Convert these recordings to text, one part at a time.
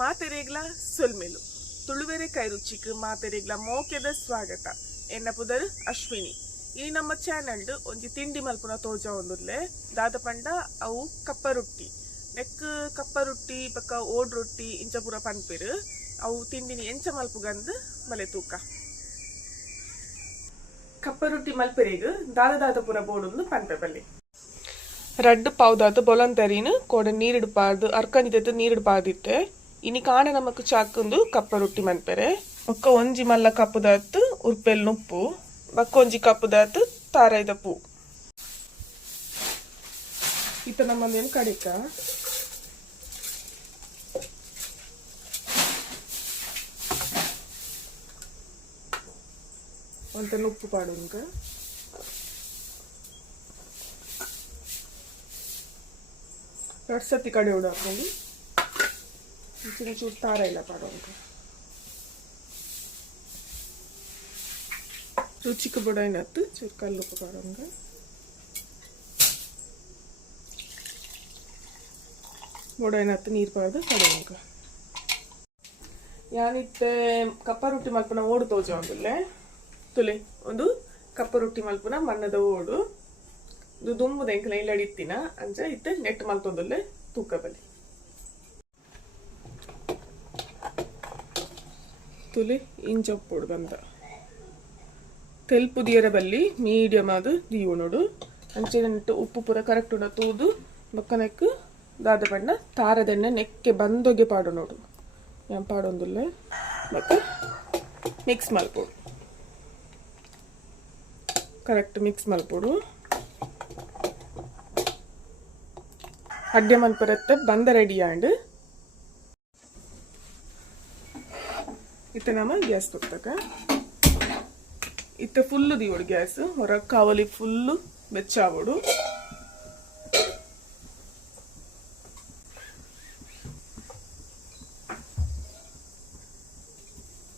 ಮಾತೆರೆಗ್ಲ ಸುಲ್ಮೆಲು. ತುಳುವೆರೆ ಕೈ ರುಚಿಕ್ ಮಾತೆರೆಗ್ಲ ಮೋಕೆದ ಸ್ವಾಗತ. ಎನ್ನ ಪುದರ್ ಅಶ್ವಿನಿ. ಈ ನಮ್ಮ ಚಾನಲ್ಡ್ ಒಂಜಿ ತಿಂಡಿ ಮಲ್ಪುನ ತೋಜ ಒಂದುರ್ಲೆ. ದಾದ ಪಂಡ ಅವು ಕಪ್ಪ ರೊಟ್ಟಿ ನೆಕ್ ಕಪ್ಪ ರೊಟ್ಟಿ ಪಕ್ಕ ಓಡ್ ರೊಟ್ಟಿ ಇಂಚ ಪೂರ ಪನ್ಪೆರ್. ಅವು ತಿಂಡಿನಿ ಎಂಚ ಮಲ್ಪುಗಂದ್ ಮಲೆ ತೂಕ. ಕಪ್ಪ ರೊಟ್ಟಿ ಮಲ್ಪೆರೆಗ್ ದಾದ ದಾದ ಪೂರ ಬೋಡೊಂದು ಪನ್ಪೆ ರಡ್ ರಡ್ಡ್ ಪೌದಾತು ಬೊಲಂತರಿನ, ಕೋಡ ನೀರಿಡ್ಬಾರ್ದು ಅರ್ಕಂಜಿದತ್ತು ನೀರಿಡು ಪಾರ್ದಿತ್ತೆ ಇನಿ ಕಾಣ ನಮಕ್ ಚಾಕುಂದು ಕಪ್ಪ ರೊಟ್ಟಿ ಮನ್ಪೆರೆ ಒಕ್ಕ ಒಂಜಿ ಮಲ್ಲ ಕಪ್ಪುದಾತು ಉರ್ಪೆಲ್ ನುಪ್ಪು ಬಕ್ಕ ಒಂಜಿ ಕಪ್ಪುದಾತು ತಾರೈದ ಪೂ ಇತ್ತ ನಮ್ಮಂದೇನು ಕಡಿಕ ಒಂತ ಉಪ್ಪು ಪಾಡುಂಕ ಎರಡು ಸತಿ ಕಡೆ ಹಾಕೊಂಡು ಚಿನ್ನ ಚೂರು ತಾರ ಇಲ್ಲ ಪಾಡೋಂಕ ರುಚಿಗೆ ಬುಡೈನತ್ತು ಚೂರು ಕಲ್ಲುಪ್ಪು ಪಾಡೋಂಗ ಬುಡೈನತ್ತು ನೀರು ಪಾಡ್ದು ಕಡೋಂಕ ಯಾನಿತ್ತೆ ಕಪ್ಪ ರೊಟ್ಟಿ ಮಲ್ಪನ ಓಡು ತೋಜಾಂಗುಲ್ಲೆ ತುಲೆ, ಒಂದು ಕಪ್ಪ ರೊಟ್ಟಿ ಮಲ್ಪನ ಮಣ್ಣದ ಓಡು. ಇದು ದುಂಬುದ ಎಂಕಲ ಇಲ್ಲಡಿತ್ತಿನ ಅಂಚ ಇತ್ತೆ ನೆಟ್ ಮಲ್ತೊಂದುಲ್ಲೆ ತೂಕ ಬಲಿ. ತುಲಿ ಇಂಚಪ್ಪೊಡು ಬಂದ ತೆಲ್ಪು ದಿಯರ ಬಲ್ಲಿ ಮೀಡಿಯಮ್ ಆದು ದಿಯೋಣುಡು ಅಂಚೆ ನೆಟ್ಟು ಉಪ್ಪು ಪೂರ ಕರೆಕ್ಟ್ ಉಂಡ ತೂದು ಬೊಕ್ಕ ದಾದ ಬಣ್ಣ ತಾರದೆಣ್ಣೆ ನೆಕ್ಕೆ ಬಂದೊಗೆ ಪಾಡು ನೋಡು ഞാൻ പാടൊന്നുമില്ല ಮತ್ತೆ ಮಿಕ್ಸ್ ಮಲ್ಪೋಡು ಕರೆಕ್ಟ್ ಮಿಕ್ಸ್ ಮಲ್ಪೋಡು ಅಡ್ಡೆ ಮಲ್ಪರತ್ತೆ ಬಂದ ರೆಡಿ ಆಂಡ್ ಇತ್ತೇನಮ್ಮ ಗ್ಯಾಸ್ ಕೊಡ್ತಕ್ಕ ಇತ್ತೆ ಫುಲ್ ದೀವಡು ಗ್ಯಾಸ್ ಹೊರಗೆ ಕಾವಲಿ ಫುಲ್ಲು ಬೆಚ್ಚಾವಡು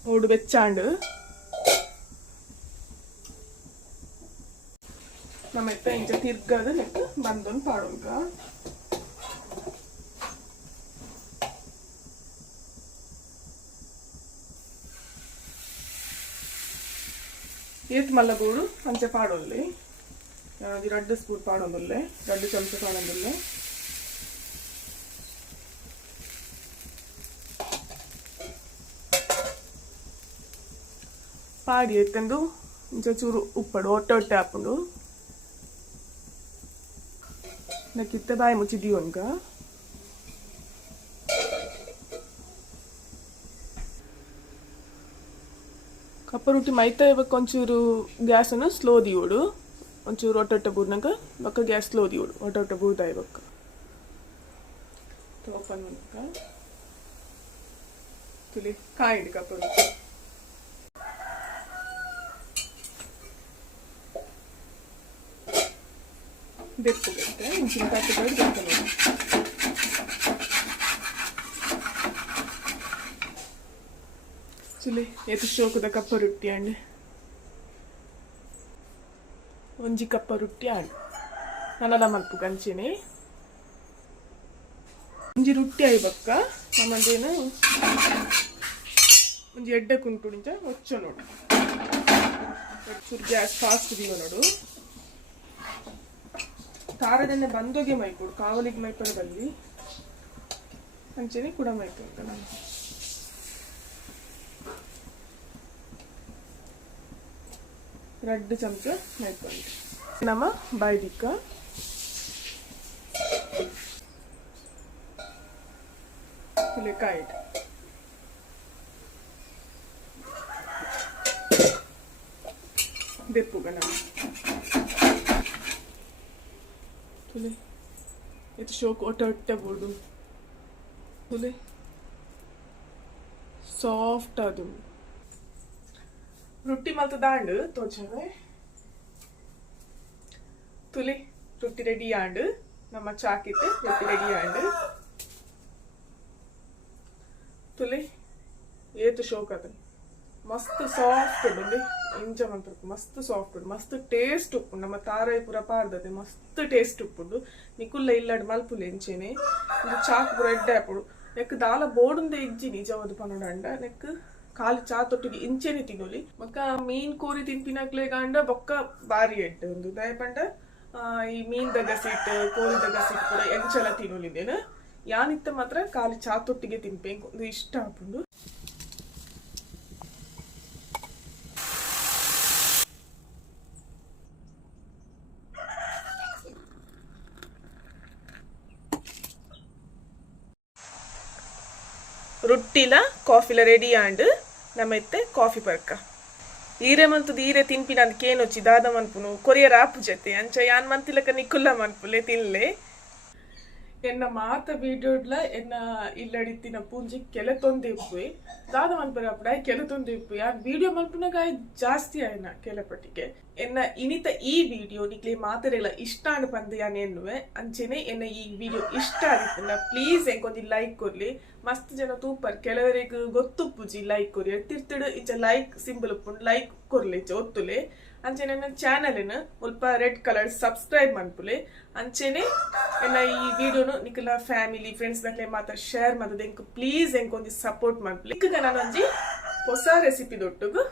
మూడు వెచ్చాండు ನಮ್ಮ ಎತ್ತ ಇಂಚ ತಿರ್ಗದ ನೆಕ್ ಬಂದೊಂದು ಪಾಡೋಂಕ ಏತ್ ಮಲ್ಲಗೂಡು ಅಂಚೆ ಪಾಡೊಲ್ಲಿ ಎರಡು ಸ್ಪೂನ್ ಪಾಡೊಂದುಲ್ಲೆ ಎರಡು ಚಮಚ ಪಾಡೊಂದುಲ್ಲೆ ಪಾಡಿ ಎತ್ತಂದು ಇಂಚ ಚೂರು ಉಪ್ಪಡು ಹೊಟ್ಟೆ ಹೊಟ್ಟೆ ಹಾಕೊಂಡು ನಕ್ಕಿತ್ತ ಬಾಯಿ ಮುಚ್ಚಿದೀವಿ ಒನ್ಗ ಕಪ್ಪ ರೊಟ್ಟಿ ಮೈತಾ ಇವಾಗ ಒಂಚೂರು ಗ್ಯಾಸನ್ನು ಸ್ಲೋ ದಿಯೋಡು ಒಂಚೂರು ಹೊಟ್ಟೆ ಹೊಟ್ಟೆ ಬೂರ್ನಾಗ ಬಕ್ಕ ಗ್ಯಾಸ್ ಸ್ಲೋ ದಿಯೋಡು ಹೊಟ್ಟೆ ಹೊಟ್ಟೆ ಬೂರ್ದ ಇವಾಗ ಓಪನ್ ಮಾಡ್ಕ ತುಲಿ ಕಾಯಿಡಿ ಕಪ್ಪ ರೊಟ್ಟಿ ಬೆಪ್ಪುಗತ್ತೆ ಇಂಚಿನ ಪ್ಯಾಕೆಟ್ ಬೆಕ್ಕ ನೋಡಿ ಚುಲಿ ಎತ್ತು ಶೋಕದ ಕಪ್ಪ ರೊಟ್ಟಿ ಅಣ್ಣ ಒಂಜಿ ಕಪ್ಪ ರೊಟ್ಟಿ ಅಂಡ್ ನನ್ನಲ ಮಲ್ಪು ಕಂಚಿನಿ ಒಂಜಿ ರೊಟ್ಟಿ ಆಯ್ಬಕ್ಕ ನಮ್ಮದೇನು? ಒಂಜಿ ಎಡ್ಡೆ ಕುಂಟುಡಿಂಚ ಒಚ್ಚ ನೋಡು. ಚೂರು ಗ್ಯಾಸ್ ಫಾಸ್ಟ್ ದೀವ ನೋಡು. ತಾರದೆಣ್ಣೆ ಬಂದೋಗೆ ಮೈಕೊಡು ಕಾವಲಿಗೆ ಮೈಪಡ ಬಲ್ಲಿ. ಅಂಚೆನೆ ಕೂಡ ಮೈತು ಅಂತ രണ്ട് ചമച്ച് നൈറ്റ് പണ്ട് നമ്മ ബൈഡിക്ക പുലിക്കായിട്ട് വെപ്പുക നമ്മൾ তুলে এতে শোক ওটা ওটা বড়ুম তুলে সফট আদম ರೊಟ್ಟಿ ಮತ್ತು ದಾಂಡು ತೋಚವೆ ತುಲಿ ರೊಟ್ಟಿ ರೆಡಿ ಆಂಡು ನಮ್ಮ ಚಾಕಿತ್ತು ರೊಟ್ಟಿ ರೆಡಿ ಆಂಡು ತುಲಿ ಏತು ಶೋಕ್ ಅದು ಮಸ್ತ್ ಸಾಫ್ಟ್ ಉಂಡು ಇಂಚ ಮಂತ್ರಕ್ಕೆ ಮಸ್ತ್ ಸಾಫ್ಟ್ ಉಂಡು ಮಸ್ತ್ ಟೇಸ್ಟ್ ಉಪ್ಪುಂಡು ನಮ್ಮ ತಾರಾಯಿ ಪೂರ ಪಾರ್ದದೆ ಮಸ್ತ್ ಟೇಸ್ಟ್ ಉಪ್ಪುಂಡು ನಿಕುಲ್ಲ ಇಲ್ಲಡ್ ಮಲ್ಪುಲೆ ಎಂಚೇನೆ ಇದು ಚಾಕ್ ಪೂರ ಎಡ್ಡೆ ಹಾಪುಡು ನೆಕ್ ದಾಲ ಬೋಡುಂದೆ ಇಜ್ಜಿ ನಿಜವಾದ ಪನೋಡಂಡ ನೆಕ್ ಕಾಲು ಚಾ ತೊಟ್ಟಿಗೆ ಇಂಚೆನೆ ತಿನ್ನೋಲಿ ಬೊಕ್ಕ ಮೀನ್ ಕೋರಿ ತಿನ್ಪಿನಕ್ಲೆ ಗಂಡ ಬೊಕ್ಕ ಬಾರಿ ಎಡ್ಡೆ ಒಂದು. ದಯಪಂಡ ಆ, ಈ ಮೀನ್ ದಗ ಸಿಟ್ಟು ಕೋಳಿ ದಗ ಸಿಟ್ಟು ಕೂಡ ಎಂಚಲ ತಿನ್ನೋಲಿದ್ದೇನೆ ಯಾನಿತ್ತ ಮಾತ್ರ ಕಾಲು ಚಾ ತೊಟ್ಟಿಗೆ ತಿನ್ಪೆ ಒಂದು ಇಷ್ಟ ಆಪುಂಡು. ರೊಟ್ಟಿಲ ಕಾಫಿಲ ರೆಡಿ ಆಂಡ್ ನಮ್ಮತ್ತೆ ಕಾಫಿ ಪರ್ಕ ಈರೆ ಮಂತುದು ಈರೆ ತಿನ್ಪಿನ ಅಂತ ಕೇನೊಚ್ಚಿ ದಾದ ಮನ್ಪುನು ಕೊರಿಯರ್ ಆಪು ಜೊತೆ ಅಂಚ ಯಾನ್ ಮಂತಿಲಕ ನಿಕ್ಕುಲ್ಲ ಮನ್ಪುಲೆ ತಿನ್ಲೆ ಎನ್ನ ಮಾತ ವೀಡಿಯೋಡ್ಲ ಎನ್ನ ಇಲ್ಲಡಿತ್ತಿನ ಪೂಂಜಿ ಕೆಲ ತೊಂದೆ ಉಪ್ಪು ದಾದ ಮಲ್ಪರ ಅಪ್ಪಡ ಕೆಲ ತೊಂದೆ ಉಪ್ಪು ಯಾ ವಿಡಿಯೋ ಮಲ್ಪುನಾಗ ಜಾಸ್ತಿ ಆಯ್ನ ಕೆಲ ಪಟ್ಟಿಗೆ. ಎನ್ನ ಇನಿತ ಈ ವಿಡಿಯೋ ನಿಕ್ಲೆ ಮಾತರೆಲ್ಲ ಇಷ್ಟ ಅನ್ ಬಂದ ಯಾನ್ ಎನ್ನುವೆ. ಅಂಚೆನೆ ಎನ್ನ ಈ ವಿಡಿಯೋ ಇಷ್ಟ ಆಗಿತ್ತಲ್ಲ ಪ್ಲೀಸ್ ಎಂಕೊಂದು ಲೈಕ್ ಕೊರ್ಲಿ ಮಸ್ತ್ ಜನ ತೂಪರ್, ಕೆಲವರಿಗೆ ಗೊತ್ತುಪ್ಪುಜಿ ಲೈಕ್ ಕೊರಿ ತಿರ್ತಿಡು ಇಚ್ಚ ಲೈಕ್, ಸಿಂಬಲ್ ಉಪ್ಪುಂಡು ಲೈಕ್ ಕೊರ್ಲಿ ಇಚ್ಚ ಒತ್ತುಲೆ. ಅಂಚೆನೆ ನನ್ನ ಚಾನಲ್ನ ಸ್ವಲ್ಪ ರೆಡ್ ಕಲರ್ ಸಬ್ಸ್ಕ್ರೈಬ್ ಮನ್ಪುಲೆ ಅಂಚೆನೆ ಎಲ್ಲ ಈ ವಿಡಿಯೋನು ನಿಕಲ ಫ್ಯಾಮಿಲಿ ಫ್ರೆಂಡ್ಸ್ ದಾಖಲೆ ಮಾತ್ರ ಶೇರ್ ಮಾಡೋದು ಎಂಕ್ ಪ್ಲೀಸ್ ಎಂಕೊಂದು ಸಪೋರ್ಟ್ ಮಾಡ್ಪುಲೆ ಈಗ ಒಂಜಿ ಹೊಸ ರೆಸಿಪಿ ದೊಟ್ಟುಗು